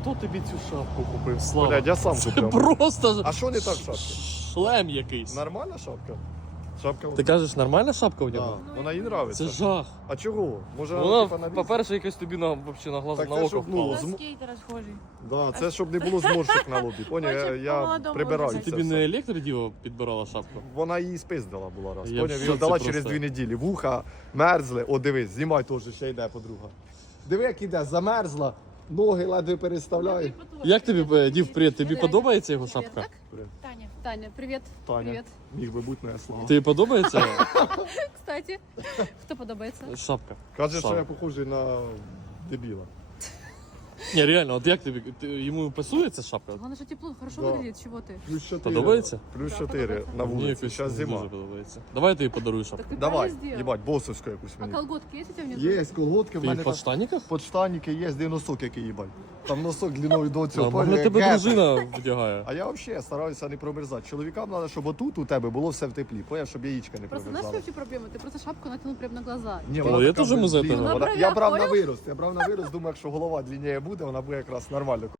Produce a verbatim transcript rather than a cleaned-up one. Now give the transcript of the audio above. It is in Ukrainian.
хто тобі цю шапку купив, Слава? Блядь, я сам Це купив. просто А що не так в шапці? шлем якийсь. Нормальна шапка? Шапка Ти кажеш, нормальна шапка у да. нього? Вона їй нравиться. Це жах. А чого? Може вона, Вона, типа, на по-перше, якось тобі на, вообще, на глаза, Так на це око щоб, ну, впала. з- На скейтера схожий. Да, це щоб не було зморшок на лобі. Поняв, я, Хоче я по-молодому прибираю виглядати. це Тобі все. не електродіва підбирала шапку? Вона її спиздила була раз. Я в Поняв, шоці і дала просто. через дві неділі. Вуха мерзли. О, дивись, знімай теж, ще йде подруга. Диви, як іде, замерзла, ноги ледве переставляє. Як тобі, е, Дів, привіт, тобі Привіт. подобається його шапка? Привіт. Таня. Таня, привіт. Таня, Привіт. міг би бути моє слово. Тобі подобається Кстати, хто подобається? шапка? Каже, що Слава. я похожий на дебіла. Ні, реально, от як тобі, ти, йому пасує ця шапка? Главное, що тепло, хорошо Да. виглядить, чого ти? Плюс чотири. Подобається? Плюс Да, чотири подобається. на Мені вулиці, якось зараз зима. дуже подобається. Давай я тобі подарую шапку. Так ти Давай, правильно зробив. їбать, босовську якусь А мені. колготки є у тебе внизу? Є колготки, в Ти мене в там подштанниках? подштанники є, де носок який їбать. Там носок длиною до А, цього. може поняв, тебе як гепа. дружина вдягає? А я взагалі стараюся не промерзати. Чоловікам треба, щоб отут у тебе було все в теплі. Поняв, щоб яєчка не Просто знаєш, промерзали. які проблеми? Ти просто шапку натягнув прямо на глаза. Ні, Ну, вона я така теж йому за длинна. це Вона- говорю. Я брав на Поняв? вирост. Я брав на вирост, думаю, якщо голова длинніє буде, вона буде якраз нормально.